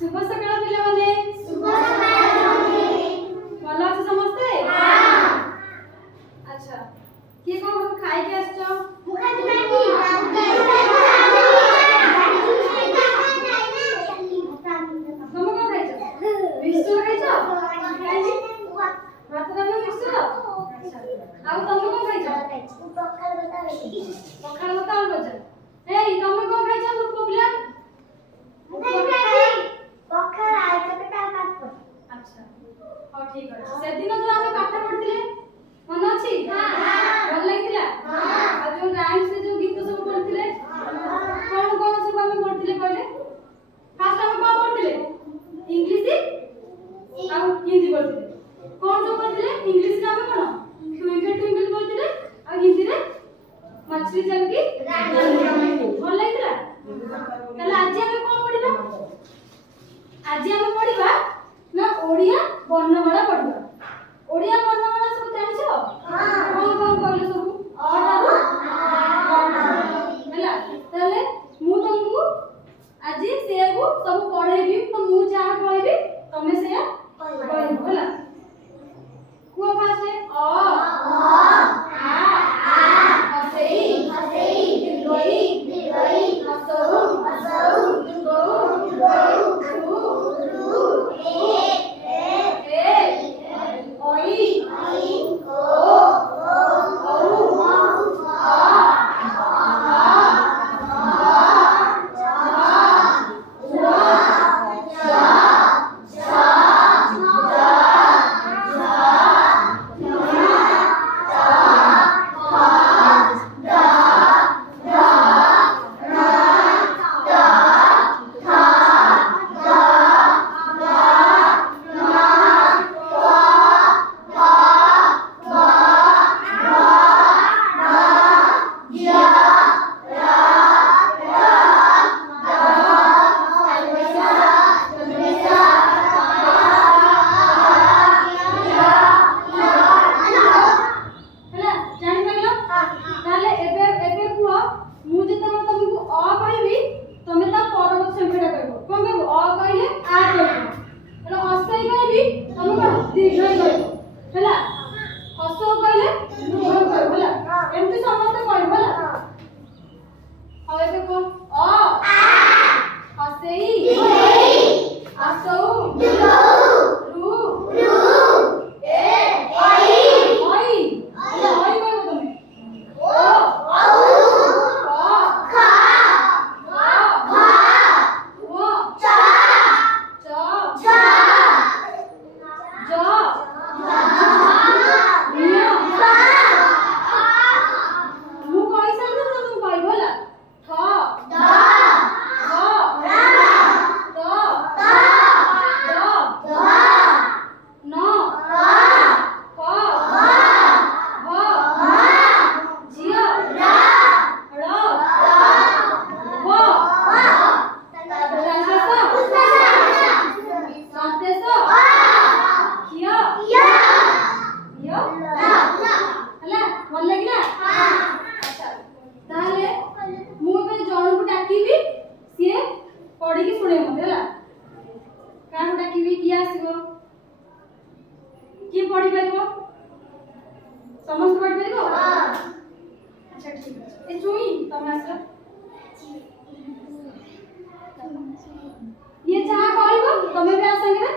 शुभ सकाळ पिलामाने। शुभ सकाळ भल अछि समस्ते। हां अच्छा के को खाइ के आछो मुखा दिमागी तुम को खाइछो मिक्सचर खाइछो काई भात रानो मिक्सचर अच्छा आउ तुम को खाइछो पखाल भात आलू भजा ए तुम को खाइछो मूर्ख पिला पखाल आलू चटका पापड़ अच्छा हां ठीक अछि से दिन जो हम पाठ पढिथिले मन अछि हां ଭଲ ଲାଗିଥିଲା हां आ जो राइम्स से जो गीत सब पढिथिले कोन कोन सब हम पढिथिले कहले फास्ट हम कोन पढिथिले इंग्लिश आ हिंदी पढिथिले कोन जो पढिथिले इंग्लिश रे हम कोन ट्विंकल ट्विंकल पढिथिले आ हिंदी रे मछली चमकी ଭଲ ଲାଗିଥିଲା ତାହେଲେ ଆଜି ଆମେ कोन पढिबा आज हम पढिबा ना ओडिया वर्णमाला पढिबा ओडिया वर्णमाला सब जानिछो हां कोन कोन कहले सब अ ठारू हैला ताले मु तुमको आज सेगु सब पढेबी तो मु जहा कहबी तमे से कहबो हैला को फास्ट अ हसई दिलगई हसऊ समस्त पढ़ परिबो हां अच्छा ठीक है ए चुई तमे आसो ये चाह कहबो तमे भी आ संगे